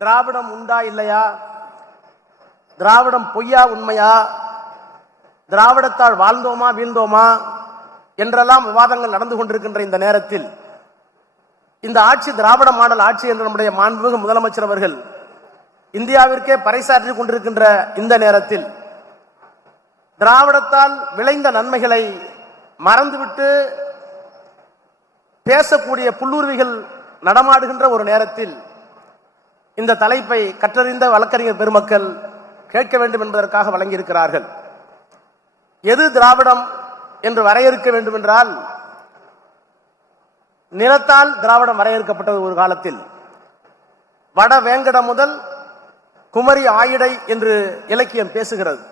திராவிடம் உண்டா இல்லையா திராவிடம் பொய்யா உண்மையா திராவிடத்தால் வாழ்ந்தோமா வீழ்ந்தோமா என்றெல்லாம் விவாதங்கள் நடந்து கொண்டிருக்கின்ற இந்த நேரத்தில் இந்த ஆட்சி திராவிட மாடல் ஆட்சி என்று நம்முடைய மாண்புமிகு முதலமைச்சர் அவர்கள் இந்தியாவிற்கே பறைசாற்றி கொண்டிருக்கின்ற இந்த நேரத்தில் திராவிடத்தால் விளைந்த நன்மைகளை மறந்துவிட்டு பேசக்கூடிய புல்லுருவிகள் நடமாடுகின்ற ஒரு நேரத்தில் இந்த தலைப்பை கற்றறிந்த வழக்கறிஞர் பெருமக்கள் கேட்க வேண்டும் என்பதற்காக வழங்கியிருக்கிறார்கள் எது திராவிடம் என்று வரையறுக்க வேண்டும் என்றால் நிலத்தால் திராவிடம் வரையறுக்கப்பட்டது ஒரு காலத்தில் வட வேங்கடம் முதல் குமரி ஆயிடை என்று இலக்கியம் பேசுகிறது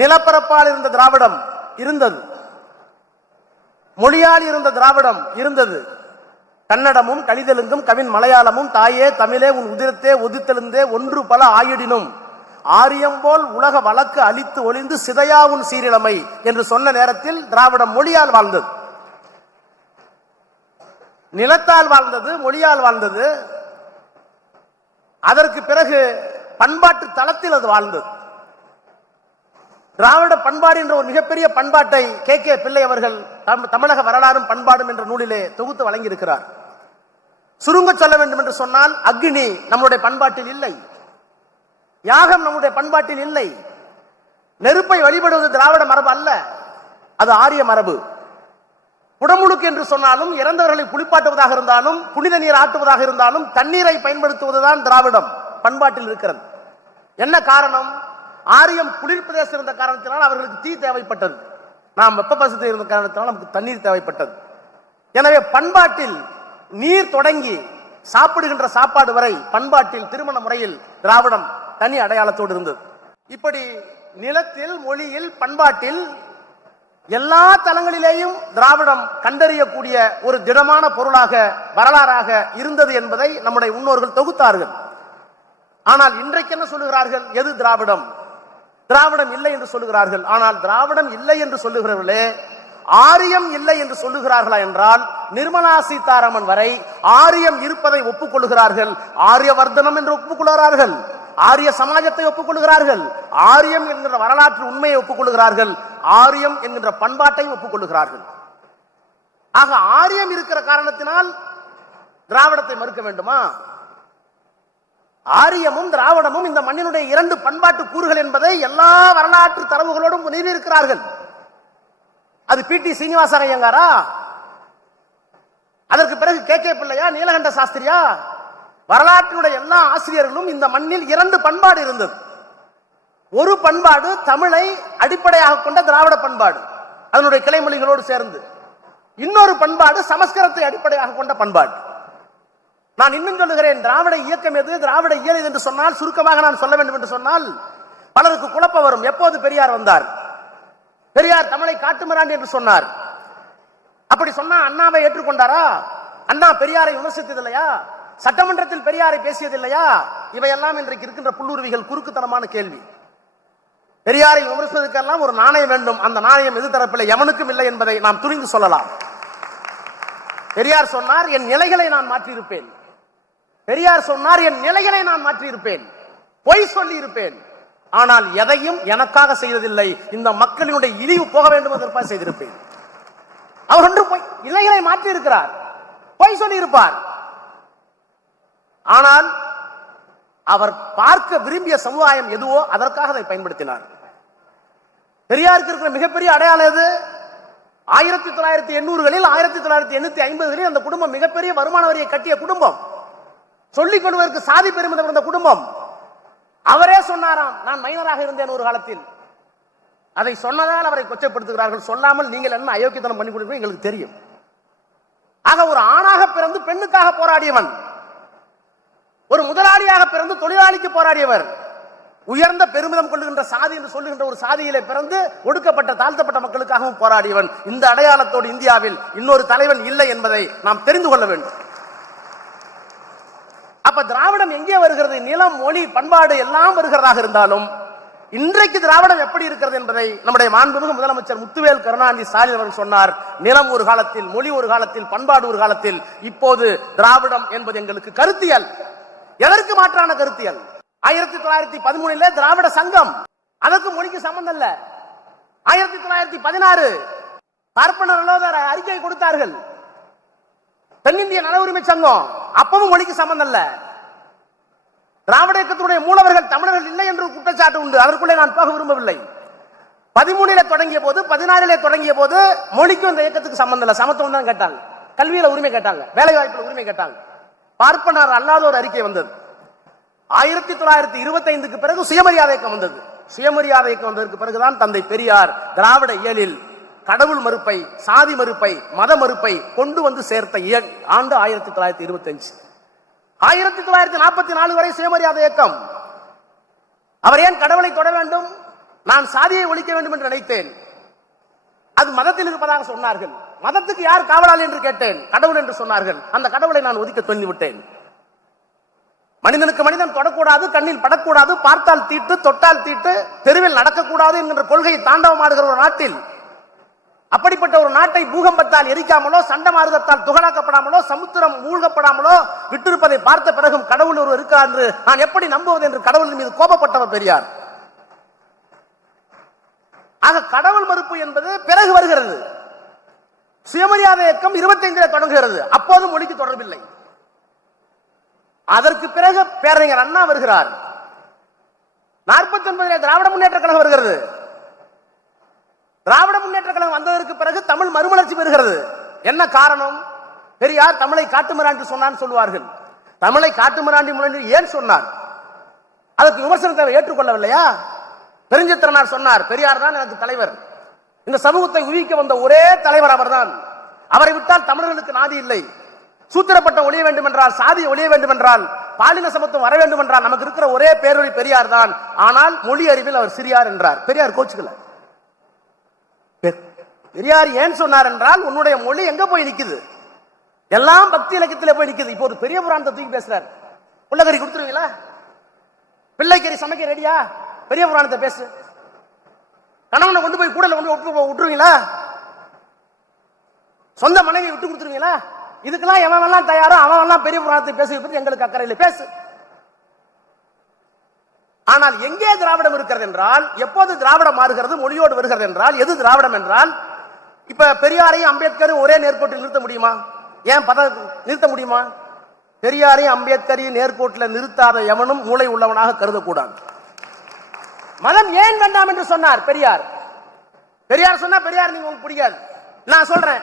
நிலப்பரப்பால் இருந்த திராவிடம் இருந்தது மொழியால் இருந்த திராவிடம் இருந்தது கன்னடமும் கலிதெலுங்கும் கவின் மலையாளமும் தாயே தமிழே உன் உதிரத்தே ஒதித்தெழுந்தே ஒன்று பல ஆயிடினும் ஆரியம் போல் உலக வழக்கு அழித்து ஒளிந்து சிதையா உன் சீரிழமை என்று சொன்ன நேரத்தில் திராவிடம் மொழியால் வாழ்ந்தது நிலத்தால் வாழ்ந்தது மொழியால் வாழ்ந்தது அதற்கு பிறகு பண்பாட்டு தளத்தில் அது வாழ்ந்தது திராவிட பண்பாடு என்ற ஒரு மிகப்பெரிய பண்பாட்டை கே கே பிள்ளை அவர்கள் தமிழக வரலாறும் பண்பாடும் என்ற நூலிலே தொகுத்து வழங்கியிருக்கிறார் சுருங்க சொல்ல வேண்டும் என்று சொன்னால் அக்னி நம்முடைய பண்பாட்டில் இல்லை யாகம் நம்முடைய பண்பாட்டில் இல்லை நெருப்பை வழிபடுவது திராவிட மரபு அல்ல அது ஆரிய மரபு குடமுழுக்கு என்று சொன்னாலும் இறந்தவர்களை குளிப்பாட்டுவதாக இருந்தாலும் புனித நீர் ஆட்டுவதாக இருந்தாலும் தண்ணீரை பயன்படுத்துவதுதான் திராவிடம் பண்பாட்டில் இருக்கிறது என்ன காரணம் ஆரியம் குளிர் பிரதேசம் இருந்த காரணத்தினால் அவர்களுக்கு தீ தேவைப்பட்டது நாம் வெப்ப பசத்தில் இருந்த காரணத்தினால் நமக்கு தண்ணீர் தேவைப்பட்டது எனவே பண்பாட்டில் நீர் தொடங்கி சாப்பிடுகின்ற சாப்பாடு வரை பண்பாட்டில் திருமண முறையில் திராவிடம் தனி அடையாளத்தோடு இருந்தது இப்படி நிலத்தில் மொழியில் பண்பாட்டில் எல்லா தளங்களிலேயும் திராவிடம் கண்டறியக்கூடிய ஒரு திடமான பொருளாக வரலாறாக இருந்தது என்பதை நம்முடைய முன்னோர்கள் தொகுத்தார்கள் ஆனால் இன்றைக்கு என்ன சொல்லுகிறார்கள் எது திராவிடம் திராவிடம் இல்லை என்று சொல்லுகிறார்கள் ஆனால் திராவிடம் இல்லை என்று சொல்லுகிறவர்களே ஆரியம் இல்லை என்று சொல்லுகிறார்களா என்றால் நிர்மலா சீதாராமன் வரை ஆரியம் இருப்பதை ஒப்புக்கொள்கிறார்கள் ஆரிய வர்த்தனம் என்று ஒப்புக்கொள்கிறார்கள் ஆரிய சமாஜத்தை ஒப்புக்கொள்கிறார்கள் ஆரியம் என்கிற வரலாற்று உண்மையை ஒப்புக்கொள்கிறார்கள் ஆரியம் என்கின்ற பண்பாட்டையும் ஒப்புக்கொள்கிறார்கள் ஆக ஆரியம் இருக்கிற காரணத்தினால் திராவிடத்தை மறுக்க வேண்டுமா ஆரியமும் திராவிடமும் இந்த மண்ணினுடைய இரண்டு பண்பாட்டு கூறுகள் என்பதை எல்லா வரலாற்று தரவுகளோடும் நிறுவியிருக்கிறார்கள் அது பி டி சீனிவாசன் ஐயங்காரா அதற்கு பிறகு கே கே பிள்ளையா நீலகண்ட சாஸ்திரியா வரலாற்றினுடைய எல்லா ஆசிரியர்களும் இந்த மண்ணில் இரண்டு பண்பாடு இருந்தது ஒரு பண்பாடு தமிழை அடிப்படையாக கொண்ட திராவிட பண்பாடு அதனுடைய கிளைமொழிகளோடு சேர்ந்து இன்னொரு பண்பாடு சமஸ்கிருதத்தை அடிப்படையாக கொண்ட பண்பாடு நான் இன்னும் சொல்லுகிறேன் திராவிட இயக்கம் எது திராவிட இயல் என்று சொன்னால் சுருக்கமாக நான் சொல்ல வேண்டும் என்று சொன்னால் பலருக்கு குழப்பம் வரும் எப்போது பெரியார் வந்தார் பெரியார் தமிழை காட்டுமிராண்டி என்று சொன்னார் அப்படி சொன்னா அண்ணாவை ஏற்றுக்கொண்டாரா அண்ணா பெரியாரை விமர்சித்தது இல்லையா சட்டமன்றத்தில் பெரியாரை பேசியது இல்லையா இவையெல்லாம் இன்றைக்கு இருக்கின்ற புல்லுருவிகள் குறுக்குத்தனமான கேள்வி பெரியாரை விமர்சிப்பதற்கெல்லாம் ஒரு நாணயம் வேண்டும் அந்த நாணயம் எது தரப்பில் எவனுக்கும் இல்லை என்பதை நாம் துணிந்து சொல்லலாம் பெரியார் சொன்னார் என் நிலைகளை நான் மாற்றியிருப்பேன் பெரியார் சொன்னார் என் நிலையினை நான் மாற்றியிருப்பேன் பொய் சொல்லி இருப்பேன் ஆனால் எதையும் எனக்காக செய்ததில்லை இந்த மக்களினுடைய இழிவு போக வேண்டும் என்பதற்காக செய்திருப்பேன் அவர் ஒன்று பொய் இலைகளை மாற்றி இருக்கிறார் பொய் சொல்லி இருப்பார் ஆனால் அவர் பார்க்க விரும்பிய சமுதாயம் எதுவோ அதற்காக அதை பயன்படுத்தினார் பெரியாருக்கு இருக்கிற மிகப்பெரிய அடையாளம் எது ஆயிரத்தி தொள்ளாயிரத்தி எண்ணூறுகளில் ஆயிரத்தி தொள்ளாயிரத்தி எண்ணூத்தி ஐம்பதுகளில் அந்த குடும்பம் மிகப்பெரிய வருமான வரியை கட்டிய குடும்பம் சொல்லிக் கொள்வதற்கு சாதி பெருமிதம் இருந்த குடும்பம் அவரே சொன்னாராம் நான் மைனராக இருந்தேன் ஒரு காலத்தில் அதை சொன்னதால் அவரை கொச்சப்படுத்துகிறார்கள் சொல்லாமல் நீங்கள் என்ன அயோக்கியத்தனம் பண்ணி கொடுக்கணும் எங்களுக்கு தெரியும் ஆக ஒரு ஆணாக பிறந்து பெண்ணுக்காக போராடியவன் ஒரு முதலாளியாக பிறந்து தொழிலாளிக்கு போராடியவர் உயர்ந்த பெருமிதம் கொள்ளுகின்ற சாதி என்று சொல்லுகின்ற ஒரு சாதியிலே பிறந்து ஒடுக்கப்பட்ட தாழ்த்தப்பட்ட மக்களுக்காகவும் போராடியவன் இந்த அடையாளத்தோடு இந்தியாவில் இன்னொரு தலைவன் இல்லை என்பதை நாம் தெரிந்து கொள்ள வேண்டும் அப்ப திராவிடம் எங்கே வருகிறது நிலம் மொழி பண்பாடு எல்லாம் வருகிறதாக இருந்தாலும் இன்றைக்கு திராவிடம் எப்படி இருக்கிறது என்பதை நம்முடைய மாண்புமிகு முதலமைச்சர் முத்துவேல் கருணாநிதி ஸ்டாலின் அவர்கள் சொன்னார் நிலம் ஒரு காலத்தில் மொழி ஒரு காலத்தில் பண்பாடு ஒரு காலத்தில் இப்போது திராவிடம் என்பது எங்களுக்கு கருத்தியல் எதற்கு மாற்றான கருத்தியல் ஆயிரத்தி தொள்ளாயிரத்தி பதிமூணுல திராவிட சங்கம் அதற்கு மொழிக்கு சம்பந்தம் இல்ல ஆயிரத்தி தொள்ளாயிரத்தி பதினாறு பார்ப்பனர் அறிக்கை கொடுத்தார்கள் தென்னிந்திய நல உரிமை சங்கம் அப்பவும் மொழிக்கு சம்பந்தம் இல்லை திராவிட இயக்கத்தினுடைய மூலவர்கள் தமிழர்கள் இல்லை என்று குற்றச்சாட்டு உண்டு அதற்குள்ளே நான் போக விரும்பவில்லை பதிமூணில தொடங்கிய போது பதினாறில தொடங்கிய போது மொழிக்கும் இந்த இயக்கத்துக்கு சம்பந்தம் இல்லை சமத்துவம் தான் கேட்டாங்க கல்வியில உரிமை கேட்டாங்க வேலை வாய்ப்புல உரிமை கேட்டாங்க பார்ப்பனார் அல்லாத ஒரு அறிக்கை வந்தது ஆயிரத்தி தொள்ளாயிரத்தி இருபத்தி ஐந்துக்கு பிறகு சுயமரியாதை இயக்கம் வந்தது சுயமரியாதை இயக்கம் வந்ததற்கு பிறகுதான் தந்தை பெரியார் திராவிட இயலில் கடவுள் மறுப்பை சாதி மறுப்பை மத மறுப்பை கொண்டு வந்து சேர்த்த ஆண்டு ஆயிரத்தி தொள்ளாயிரத்தி இருபத்தி அஞ்சு ஆயிரத்தி தொள்ளாயிரத்தி நாற்பத்தி நாலு வரை சுயமரியாதை இயக்கம் அவர் ஏன் கடவுளை தொட வேண்டும் நான் சாதியை ஒழிக்க வேண்டும் என்று நினைத்தேன் அது மதத்தில் இருப்பதாக சொன்னார்கள் மதத்துக்கு யார் காவலாளி என்று கேட்டேன் கடவுள் என்று சொன்னார்கள் அந்த கடவுளை நான் ஒதுக்க துணிந்து விட்டேன் மனிதனுக்கு மனிதன் தொடக்கூடாது கண்ணில் படக்கூடாது பார்த்தால் தீட்டு தொட்டால் தீட்டு தெருவில் நடக்கக்கூடாது என்கின்ற கொள்கையை தாண்டவமாடுகிற ஒரு நாட்டில் அப்படிப்பட்ட ஒரு நாட்டை பூகம்பத்தால் எரிக்காமலோ மாறுதத்தால் துகளாக்கப்படாமலோ சமுத்திரம் மூழ்கப்படாமலோ விட்டிருப்பதை பார்த்த பிறகும் கடவுள் ஒரு இருக்கா என்று நான் எப்படி நம்புவது என்று கடவுளின் மீது கோபப்பட்டவர் பெரியார் ஆக கடவுள் மறுப்பு என்பது பிறகு வருகிறது சுயமரியாதை இயக்கம் ஐந்திலே தொடங்குகிறது அப்போதும் மொழிக்கு தொடர்பில்லை அதற்கு பிறகு பேரறிஞர் அண்ணா வருகிறார் நாற்பத்தி ஒன்பதிலே திராவிட முன்னேற்ற கழகம் வருகிறது திராவிட முன்னேற்ற கழகம் வந்ததற்கு பிறகு தமிழ் மறுமலர்ச்சி பெறுகிறது என்ன காரணம் பெரியார் தமிழை காட்டுமிராண்டி சொன்னான்னு சொல்லுவார்கள் தமிழை காட்டுமிராண்டி முன்னாடி ஏன் சொன்னார் அதற்கு விமர்சனத்தை ஏற்றுக்கொள்ளவில்லையா பெருஞ்சித்திரனார் சொன்னார் பெரியார் தான் எனக்கு தலைவர் இந்த சமூகத்தை உயிக்க வந்த ஒரே தலைவர் அவர்தான் அவரை விட்டால் தமிழர்களுக்கு நாதி இல்லை சூத்திரப்பட்டம் ஒழிய வேண்டும் என்றால் சாதி ஒழிய வேண்டும் என்றால் பாலின சமத்துவம் வர வேண்டும் என்றால் நமக்கு இருக்கிற ஒரே பேரொழி பெரியார் தான் ஆனால் மொழி அறிவில் அவர் சிறியார் என்றார் பெரியார் கோச்சுக்கல பெரியார் ஏன் சொன்னார் என்றால் உன்னுடைய மொழி எங்க போய் நிற்குது எல்லாம் பக்தி இலக்கியத்துல போய் நிக்குது இப்போ ஒரு பெரிய புராணத்தை தூக்கி பேசுறாரு உள்ளகரி கொடுத்துருவீங்களா பிள்ளைக்கறி சமைக்க ரெடியா பெரிய புராணத்தை பேசு கணவனை கொண்டு போய் கூடல கொண்டு விட்டுருவீங்களா சொந்த மனைவி விட்டு கொடுத்துருவீங்களா இதுக்கெல்லாம் எவன்லாம் தயாரோ அவன் பெரிய புராணத்தை பேசுகிற பற்றி எங்களுக்கு அக்கறையில் பேசு ஆனால் எங்கே திராவிடம் இருக்கிறது என்றால் எப்போது திராவிடம் மாறுகிறது மொழியோடு வருகிறது என்றால் எது திராவிடம் என்றால் இப்ப பெரியாரையும் அம்பேத்கரும் ஒரே நேர்கோட்டில் நிறுத்த முடியுமா ஏன் பத நிறுத்த முடியுமா பெரியாரையும் அம்பேத்கரையும் நேர்கோட்டில் நிறுத்தாத எவனும் மூளை உள்ளவனாக கருதக்கூடாது மதம் ஏன் வேண்டாம் என்று சொன்னார் பெரியார் பெரியார் சொன்னா பெரியார் நீங்க உங்களுக்கு பிடிக்காது நான் சொல்றேன்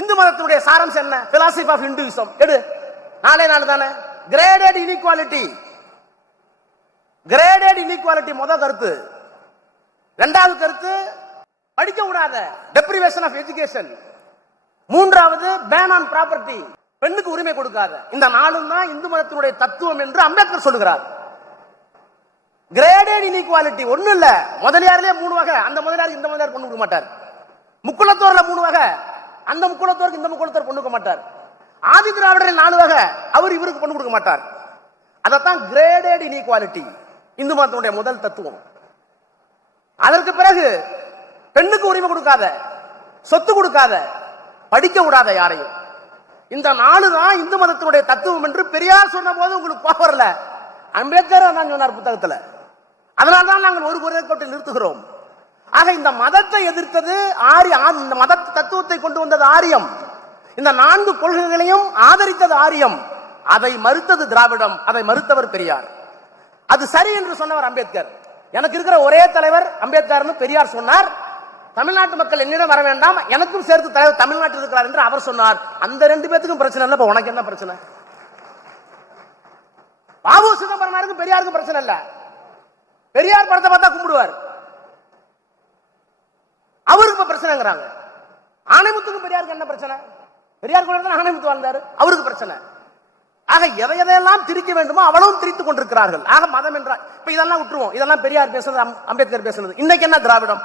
இந்து மதத்துடைய சாரம் என்ன பிலாசபி ஆஃப் இந்துவிசம் எடு நாளே நாள் தானே கிரேடட் இன்இக்வாலிட்டி கிரேடட் இன்இக்வாலிட்டி முதல் கருத்து ரெண்டாவது கருத்து படிக்க விடாத டெப்ரிவேஷன் ஆஃப் எஜுகேஷன் மூன்றாவது பேன் ஆன் ப்ராப்பர்ட்டி பெண்ணுக்கு உரிமை கொடுக்காத இந்த நாளும் தான் இந்து மதத்தினுடைய தத்துவம் என்று அம்பேத்கர் சொல்லுகிறார் கிரேடட் இன்இக்வாலிட்டி ஒன்றும் இல்லை முதலியாரிலே மூணு வகை அந்த முதலியார் இந்த முதலியார் பொண்ணு கொடுக்க மாட்டார் முக்குளத்தோரில் மூணு வகை அந்த முக்குளத்தோருக்கு இந்த முக்குளத்தோர் பொண்ணு கொடுக்க மாட்டார் ஆதி திராவிடரில் நாலு வகை அவர் இவருக்கு பொண்ணு கொடுக்க மாட்டார் அதைத்தான் கிரேடட் இன்இக்வாலிட்டி இந்து மதத்தினுடைய முதல் தத்துவம் அதற்கு பிறகு பெண்ணுக்கு உரிமை கொடுக்காத சொத்து கொடுக்காத படிக்க விடாத யாரையும் இந்த நாலு தான் இந்து மதத்தினுடைய தத்துவம் என்று பெரியார் சொன்ன போது உங்களுக்கு கோபம் வரல அம்பேத்கர் சொன்னார் புத்தகத்தில் அதனால தான் நாங்கள் ஒரு குறைக்கோட்டை நிறுத்துகிறோம் ஆக இந்த மதத்தை எதிர்த்தது ஆரியம் இந்த மத தத்துவத்தை கொண்டு வந்தது ஆரியம் இந்த நான்கு கொள்கைகளையும் ஆதரித்தது ஆரியம் அதை மறுத்தது திராவிடம் அதை மறுத்தவர் பெரியார் அது சரி என்று சொன்னவர் அம்பேத்கர் எனக்கு இருக்கிற ஒரே தலைவர் அம்பேத்கர் பெரியார் சொன்னார் தமிழ்நாட்டு மக்கள் என்னிடம் வர வேண்டாம் எனக்கும் சேர்த்து தலைவர் தமிழ்நாட்டில் இருக்கிறார் என்று அவர் சொன்னார் அந்த ரெண்டு பேத்துக்கும் பிரச்சனை இல்லை இப்போ உனக்கு என்ன பிரச்சனை பாபு சிதம்பரனாருக்கும் பெரியாருக்கும் பிரச்சனை இல்ல பெரியார் படத்தை பார்த்தா கும்பிடுவார் அவருக்கு இப்போ பிரச்சனைங்கிறாங்க ஆணைமுத்துக்கும் பெரியாருக்கு என்ன பிரச்சனை பெரியார் கூட தான் ஆணைமுத்து வாழ்ந்தாரு அவருக்கு பிரச்சனை ஆக எதை எதையெல்லாம் திரிக்க வேண்டுமோ அவ்வளவும் திரித்துக் கொண்டிருக்கிறார்கள் ஆக மதம் என்றால் இப்ப இதெல்லாம் விட்டுருவோம் இதெல்லாம் பெரியார் பேசுறது அம்பேத்கர் பேசுறது இன்னைக்கு என்ன திராவிடம்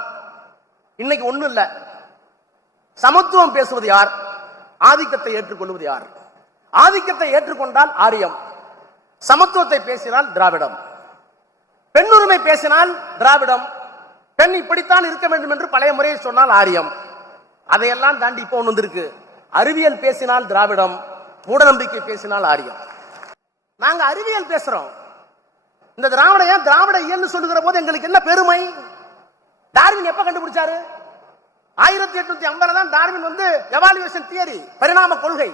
இன்னைக்கு ஒண்ணும் இல்லை சமத்துவம் பேசுவது யார் ஆதிக்கத்தை ஏற்றுக்கொள்வது யார் ஆதிக்கத்தை ஏற்றுக்கொண்டால் ஆரியம் சமத்துவத்தை பேசினால் திராவிடம் பெண்ணுரிமை பேசினால் திராவிடம் பெண் இப்படித்தான் இருக்க வேண்டும் என்று பழைய முறையை சொன்னால் ஆரியம் அதையெல்லாம் தாண்டி இப்போ ஒன்று வந்திருக்கு அறிவியல் பேசினால் திராவிடம் மூடநம்பிக்கை பேசினால் ஆரியம் நாங்க அறிவியல் பேசுறோம் இந்த திராவிட ஏன் திராவிட இயல்னு சொல்லுகிற போது எங்களுக்கு என்ன பெருமை டார்வின் எப்ப கண்டுபிடிச்சாரு ஆயிரத்தி எட்நூத்தி ஐம்பதுல தான் டார்வின் வந்து எவாலுவேஷன் தியரி பரிணாம கொள்கை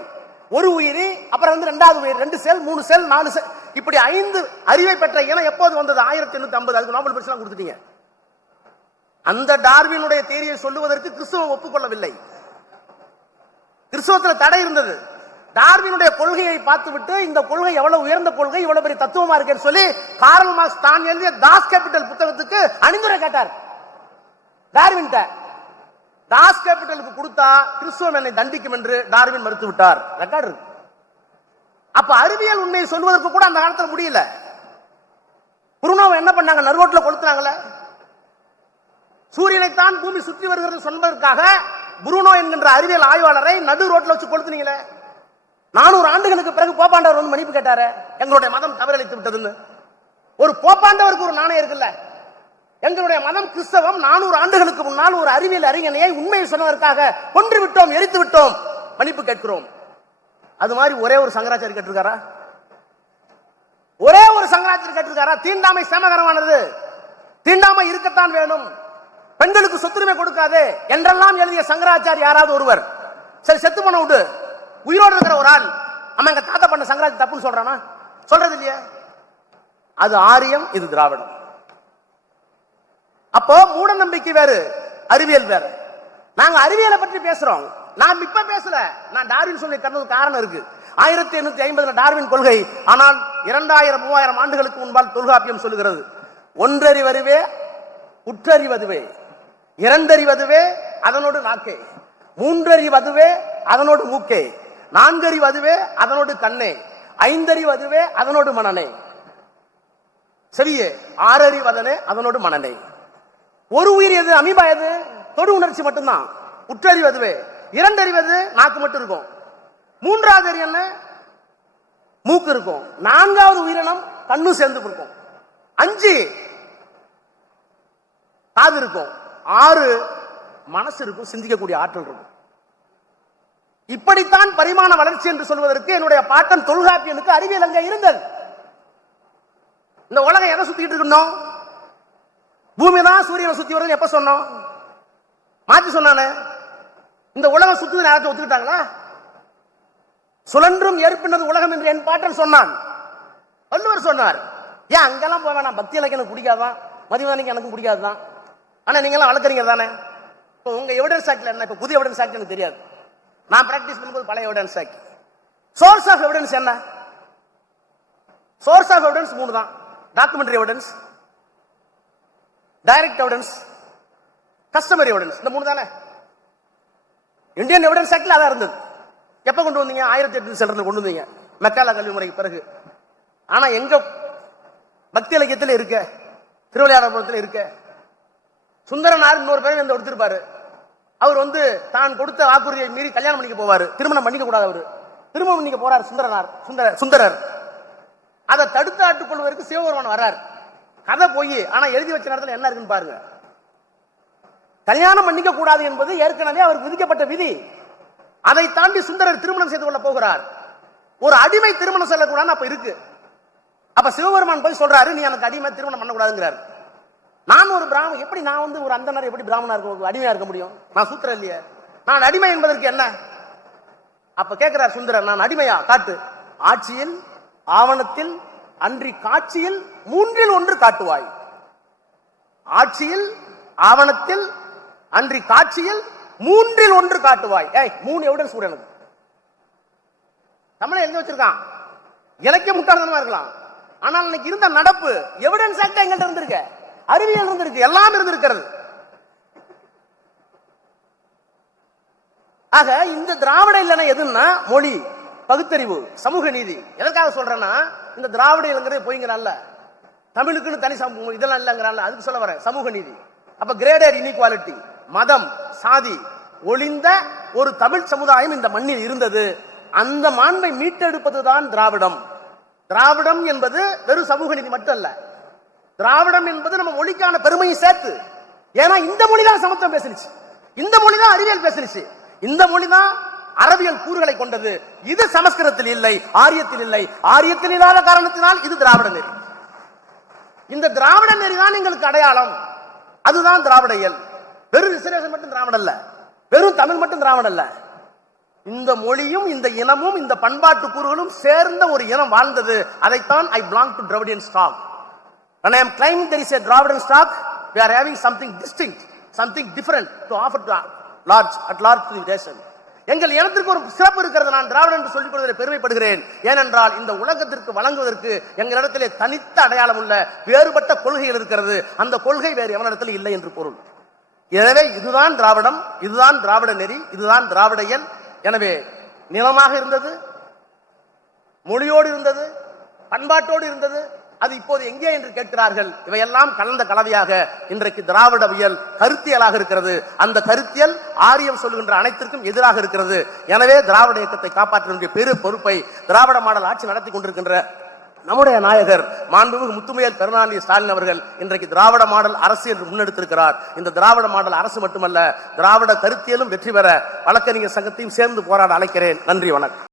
ஒரு உயிரி அப்புறம் வந்து ரெண்டாவது உயிர் ரெண்டு செல் மூணு செல் நாலு செல் இப்படி ஐந்து அறிவை பெற்ற இனம் எப்போது வந்தது ஆயிரத்தி எண்ணூத்தி ஐம்பது அதுக்கு நோபல் பரிசுலாம் கொடுத்துட்டீங்க அந்த டார்வினுடைய தேரியை சொல்லுவதற்கு கிறிஸ்துவம் ஒப்புக்கொள்ளவில்லை கிறிஸ்துவத்தில் தடை இருந்தது டார்வினுடைய கொள்கையை பார்த்துவிட்டு இந்த கொள்கை எவ்வளவு உயர்ந்த கொள்கை இவ்வளவு பெரிய தத்துவமா இருக்குன்னு சொல்லி காரல் மார்க்ஸ் தான் எழுதிய தாஸ் கேபிட்டல் புத்தகத்துக்கு அணிந்துரை கேட்டார் டார்வின் டாஸ் கேபிட்டலுக்கு கொடுத்தா கிறிஸ்துவம் என்னை தண்டிக்கும் என்று டார்வின் மறுத்து விட்டார் ரெக்கார்டு இருக்கு அப்ப அறிவியல் உண்மையை சொல்வதற்கு கூட அந்த காலத்தில் முடியல புருணோவை என்ன பண்ணாங்க நறுவோட்ல கொளுத்துறாங்களே சூரியனை தான் பூமி சுற்றி வருகிறது சொல்வதற்காக புருணோ என்கின்ற அறிவியல் ஆய்வாளரை நடு ரோட்டில் வச்சு கொளுத்துனீங்களே நானூறு ஆண்டுகளுக்கு பிறகு போப்பாண்டவர் வந்து மன்னிப்பு கேட்டாரு எங்களுடைய மதம் தவறளித்து விட்டதுன்னு ஒரு போப்பாண்டவருக்கு ஒரு நாணயம் இருக்குல்ல எங்களுடைய மதம் கிறிஸ்தவம் நானூறு ஆண்டுகளுக்கு முன்னால் ஒரு அறிவியல் அறிஞனையை உண்மையை சொன்னதற்காக கொன்று விட்டோம் எரித்து விட்டோம் மன்னிப்பு கேட்கிறோம் அது மாதிரி ஒரே ஒரு சங்கராச்சாரி கேட்டிருக்காரா ஒரே ஒரு சங்கராச்சாரி கேட்டிருக்காரா தீண்டாமை சேமகரமானது தீண்டாமை இருக்கத்தான் வேணும் பெண்களுக்கு சொத்துரிமை கொடுக்காது என்றெல்லாம் எழுதிய சங்கராச்சாரி யாராவது ஒருவர் சரி செத்து பண்ண விட்டு உயிரோடு இருக்கிற ஒரு ஆள் அம்மா எங்க தாத்தா பண்ண சங்கராச்சாரி தப்புன்னு சொல்றானா சொல்றது இல்லையா அது ஆரியம் இது திராவிடம் அப்போ மூட நம்பிக்கை வேறு அறிவியல் வேறு நாங்க அறிவியலை பற்றி பேசுறோம் நான் இப்ப பேசல நான் டார்வின் சொல்லி தந்தது காரணம் இருக்கு ஆயிரத்தி எண்ணூத்தி ஐம்பதுல டார்வின் கொள்கை ஆனால் இரண்டாயிரம் மூவாயிரம் ஆண்டுகளுக்கு முன்பால் தொல்காப்பியம் சொல்லுகிறது ஒன்றறிவதுவே உற்றறிவதுவே இரண்டறிவதுவே அதனோடு நாக்கே மூன்றறிவதுவே அதனோடு மூக்கே நான்கறிவதுவே அதனோடு கண்ணே ஐந்தறிவதுவே அதனோடு மனநே சரியே ஆறறிவதனே அதனோடு மனநே ஒரு உயிர் எது அமீபா எது தொடு உணர்ச்சி மட்டும்தான் உற்றறிவு அதுவே இரண்டு அறிவது நாக்கு மட்டும் இருக்கும் மூன்றாவது அறிவு என்ன மூக்கு இருக்கும் நான்காவது உயிரினம் கண்ணும் சேர்ந்து கொடுக்கும் அஞ்சு காது இருக்கும் ஆறு மனசு இருக்கும் சிந்திக்கக்கூடிய ஆற்றல் இருக்கும் இப்படித்தான் பரிமாண வளர்ச்சி என்று சொல்வதற்கு என்னுடைய பாட்டன் தொல்காப்பியனுக்கு அறிவியல் அங்கே இருந்தது இந்த உலகம் எதை சுத்திட்டு இருக்கணும் பூமி தான் சூரியனை சுத்தி வருதுன்னு எப்ப சொன்னோம் மாற்றி சொன்னானே இந்த உலகம் சுத்தது நேரத்தை ஒத்துக்கிட்டாங்களா சுழன்றும் ஏற்பினது உலகம் என்று என் பாட்டன் சொன்னான் வள்ளுவர் சொன்னார் ஏன் அங்கெல்லாம் போக வேணாம் பக்தி இலக்கு எனக்கு பிடிக்காதான் மதிவதனைக்கு எனக்கு பிடிக்காது தான் ஆனால் நீங்களாம் வளர்க்குறீங்க தானே இப்போ உங்கள் எவிடன்ஸ் ஆக்ட்ல என்ன இப்ப புதிய எவிடன்ஸ் ஆக்ட் எனக்கு தெரியாது நான் ப்ராக்டிஸ் பண்ணும்போது பழைய evidence act source of evidence என்ன சோர்ஸ் ஆஃப் எவிடன்ஸ் மூணு தான் documentary evidence direct evidence customer evidence இந்த மூணு தானே இந்தியன் எவிடன்ஸ் ஆக்டில் அதான் இருந்தது எப்போ கொண்டு வந்தீங்க ஆயிரத்தி எட்டு சென்டர்ல கொண்டு வந்தீங்க மெக்காலா கல்வி முறைக்கு பிறகு ஆனால் எங்க பக்தி இலக்கியத்தில் இருக்க திருவிளையாடபுரத்தில் இருக்க சுந்தரனார் இன்னொரு பேரும் வந்து எடுத்திருப்பாரு அவர் வந்து தான் கொடுத்த வாக்குறுதியை மீறி கல்யாணம் பண்ணிக்க போவார் திருமணம் பண்ணிக்க கூடாது அவர் திருமணம் பண்ணிக்க போறார் சுந்தரனார் சுந்தர சுந்தரர் அதை தடுத்து கொள்வதற்கு சிவபெருமான் வர்றார் கதை போய் ஆனா எழுதி வச்ச நேரத்தில் என்ன இருக்குன்னு பாருங்க கல்யாணம் பண்ணிக்க கூடாது என்பது ஏற்கனவே அவருக்கு விதிக்கப்பட்ட விதி அதை தாண்டி சுந்தரர் திருமணம் செய்து கொள்ள போகிறார் ஒரு அடிமை திருமணம் செல்லக்கூடாது இருக்கு அப்ப சிவபெருமான் போய் சொல்றாரு நீ எனக்கு அடிமை திருமணம் பண்ணக்கூடாதுங்கிறாரு நான் ஒரு பிராமணன் எப்படி நான் வந்து ஒரு அந்தனர் எப்படி பிராமணா இருக்க அடிமையா இருக்க முடியும் நான் சூத்திரம் இல்லையே நான் அடிமை என்பதற்கு என்ன அப்ப கேட்கிறார் சுந்தரர் நான் அடிமையா காட்டு ஆட்சியில் ஆவணத்தில் அன்றி காட்சியில் மூன்றில் ஒன்று காட்டுவாய் ஆட்சியில் ஆவணத்தில் அன்றி காட்சியில் மூன்றில் ஒன்று காட்டுவாய் ஏய் மூணு எவிடன்ஸ் கூட எனக்கு தமிழை எழுதி வச்சிருக்கான் இலக்கிய முட்டாள்தனமா இருக்கலாம் ஆனால் இன்னைக்கு இருந்த நடப்பு எவிடன்ஸ் ஆக்ட் எங்கள்கிட்ட இருந்திருக்கு அறிவியல் இருந்திருக்கு எல்லாம் இருந்திருக்கிறது ஆக இந்த திராவிட இல்லைன்னா எதுன்னா மொழி பகுத்தறிவு சமூக நீதி எதற்காக சொல்றேன்னா இந்த திராவிட இலங்கிறது போய்ங்கிறான்ல தமிழுக்குன்னு தனி சமூகம் இதெல்லாம் இல்லைங்கிறான்ல அதுக்கு சொல்ல வர சமூக நீதி அப்ப கிரேடர் இன்இக்வாலிட்டி மதம் சாதி ஒளிந்த ஒரு தமிழ் சமுதாயம் இந்த மண்ணில் இருந்தது அந்த மாண்பை மீட்டெடுப்பதுதான் திராவிடம் திராவிடம் என்பது வெறும் சமூக நீதி மட்டும் அல்ல திராவிடம் என்பது நம்ம மொழிக்கான பெருமையும் சேர்த்து ஏன்னா இந்த மொழி தான் சமத்துவம் பேசுனுச்சு இந்த மொழி தான் அறிவியல் பேசுனுச்சு இந்த மொழி தான் அரபியல் கூறுகளை கொண்டது இது சமஸ்கிருதத்தில் இல்லை ஆரியத்தில் இல்லை ஆரியத்தில் இல்லாத காரணத்தினால் இது திராவிட நெறி இந்த திராவிட நெறி தான் எங்களுக்கு அடையாளம் அதுதான் திராவிட இயல் வெறும் ரிசர்வேஷன் மட்டும் திராவிட அல்ல வெறும் தமிழ் மட்டும் திராவிட அல்ல இந்த மொழியும் இந்த இனமும் இந்த பண்பாட்டு கூறுகளும் சேர்ந்த ஒரு இனம் வாழ்ந்தது அதைத்தான் I belong to Dravidian stock and I am claiming there is a Dravidian stock, we are having something distinct, something different to எங்கள் இனத்திற்கு ஒரு சிறப்பு இருக்கிறது நான் திராவிடன் என்று சொல்லிக் கொள்வதில் பெருமைப்படுகிறேன் ஏனென்றால் இந்த உலகத்திற்கு வழங்குவதற்கு எங்களிடத்திலே தனித்த அடையாளம் உள்ள வேறுபட்ட கொள்கைகள் இருக்கிறது அந்த கொள்கை வேறு எவனிடத்தில் இல்லை என்று பொருள் எனவே இதுதான் திராவிடம் இதுதான் திராவிட நெறி இதுதான் திராவிட இயல் எனவே நிலமாக இருந்தது மொழியோடு இருந்தது பண்பாட்டோடு இருந்தது அது இப்போது எங்கே என்று கேட்கிறார்கள் இவையெல்லாம் கலந்த கலவையாக இன்றைக்கு திராவிடவியல் கருத்தியலாக இருக்கிறது அந்த கருத்தியல் ஆரியம் சொல்கின்ற அனைத்திற்கும் எதிராக இருக்கிறது எனவே திராவிட இயக்கத்தை காப்பாற்ற வேண்டிய பெரு பொறுப்பை திராவிட மாடல் ஆட்சி நடத்தி கொண்டிருக்கின்ற நம்முடைய நாயகர் மாண்புமிகு முத்துமையல் கருணாநிதி ஸ்டாலின் அவர்கள் இன்றைக்கு திராவிட மாடல் அரசு என்று முன்னெடுத்திருக்கிறார் இந்த திராவிட மாடல் அரசு மட்டுமல்ல திராவிட கருத்தியலும் வெற்றி பெற வழக்கறிஞர் சங்கத்தையும் சேர்ந்து போராட அழைக்கிறேன் நன்றி வணக்கம்